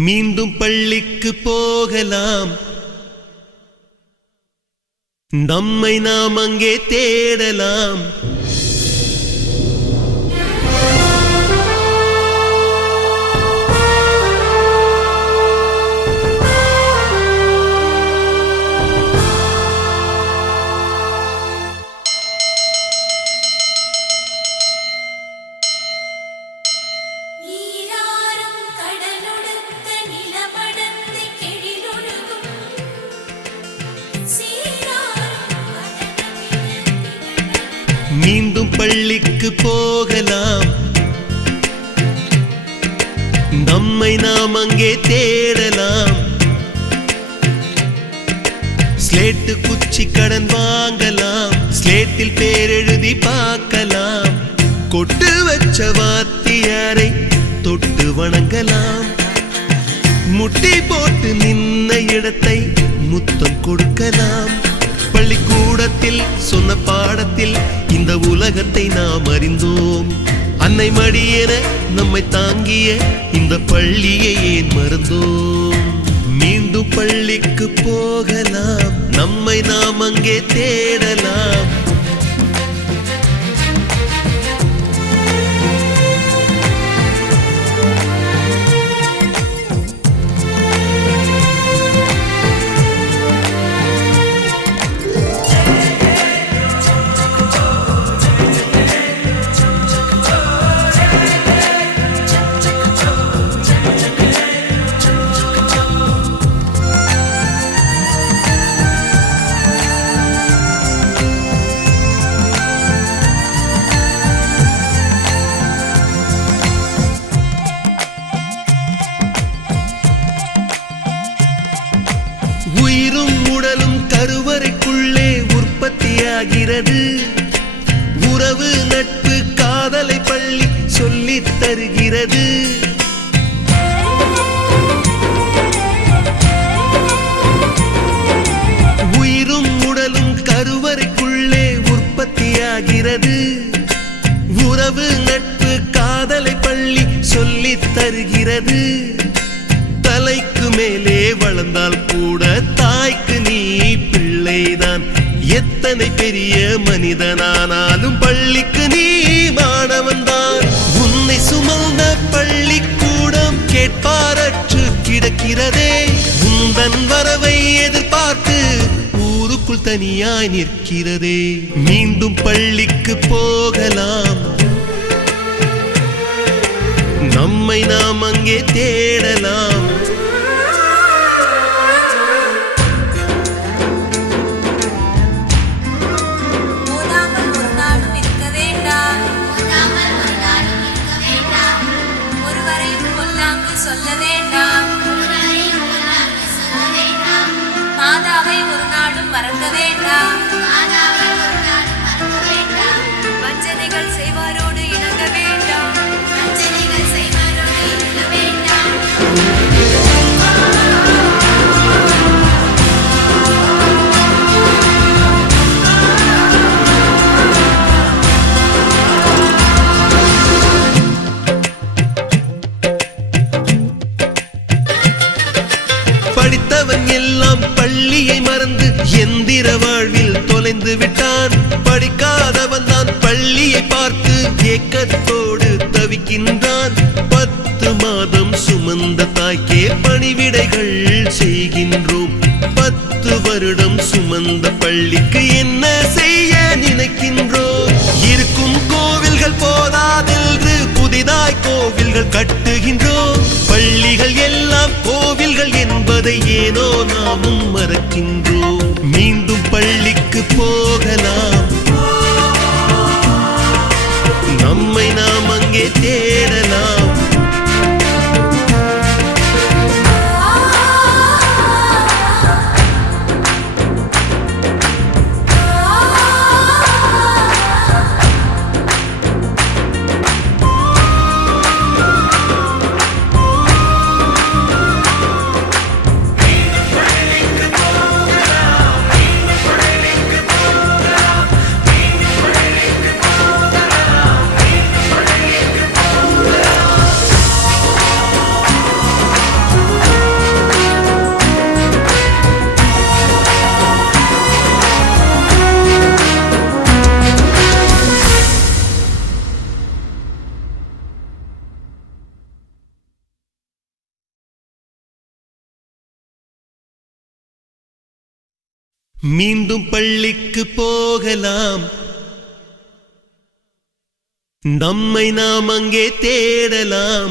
மீண்டும் பள்ளிக்கு போகலாம், நம்மை நாம் அங்கே தேடலாம். மீண்டும் பள்ளிக்கு போகலாம், நம்மை நாம் அங்கே தேடலாம். ஸ்லேட்டு குச்சி கடன் வாங்கலாம், ஸ்லேட்டில் பேர் எழுதி பார்க்கலாம். கொட்டு வச்ச வாத்தியாரை தொட்டு வணங்கலாம். முட்டி போட்டு நின்ன இடத்தை முத்தம் கொடுக்கலாம். பள்ளிக்கூடத்தில் சொன்ன பாடத்தில் இந்த உலகத்தை நாம் அறிந்தோம். அன்னை மடியென நம்மை தாங்கிய இந்த பள்ளியை ஏன் மறந்தோம்? மீண்டும் பள்ளிக்கு போகலாம், நம்மை நாம் அங்கே தேடலாம். உயிரும் உடலும் கருவறைக்குள்ளே உற்பத்தியாகிறது. உறவு நட்பு காதலை பள்ளி சொல்லித் தருகிறது. உயிரும் உடலும் கருவறைக்குள்ளே உற்பத்தியாகிறது. உறவு நட்பு காதலை பள்ளி சொல்லித் தருகிறது. தலைக்கு மேலே வளர்ந்தால் கூட தாய்க்கு நீ பிள்ளைதான். எத்தனை பெரிய மனிதனானாலும் பள்ளிக்கு நீ மாணவன்தான். உன்னை சுமந்த பள்ளிக்கூடம் கேட்பாரற்று கிடக்கிறதே. உந்தன் வரவை எதிர்பார்த்து ஊருக்குள் தனியாய் நிற்கிறதே. மீண்டும் பள்ளிக்கு போகலாம், நம்மை நாம் அங்கே தேடலாம். சொல்ல வேண்டாம், மாதாவை ஒரு நாளும் மறக்க வேண்டாம். வஞ்சனைகள் செய்வாரோடு இணங்க வேண்டாம். படித்தவன் எல்லாம் பள்ளியை மறந்து எந்திர வாழ்வில் தொலைந்து விட்டான். படிக்காதவன் தான் பள்ளியை பார்த்து ஏக்கத்தோடு தவிக்கின்றான். 10 மாதம் சுமந்த தாய்க்கே பணிவிடைகள் செய்கின்றோம். 10 வருடம் சுமந்த பள்ளிக்கு என்ன செய்ய நினைக்கின்றோம்? இருக்கும் கோவில்கள் போதாதென்று புதிதாய் கோவில்கள் கட்டுகின்றோம். பள்ளிகள் எல்லாம் கோவில்கள் என்பதை ஏனோ நாமும் மறக்கின்றோம். மீண்டும் பள்ளிக்கு போகலாம், நம்மை நாம் அங்கே தேடலாம். மீண்டும் பள்ளிக்கு போகலாம். மீண்டும் பள்ளிக்கு போகலாம். நம்மை நாம் அங்கே தேடலாம்.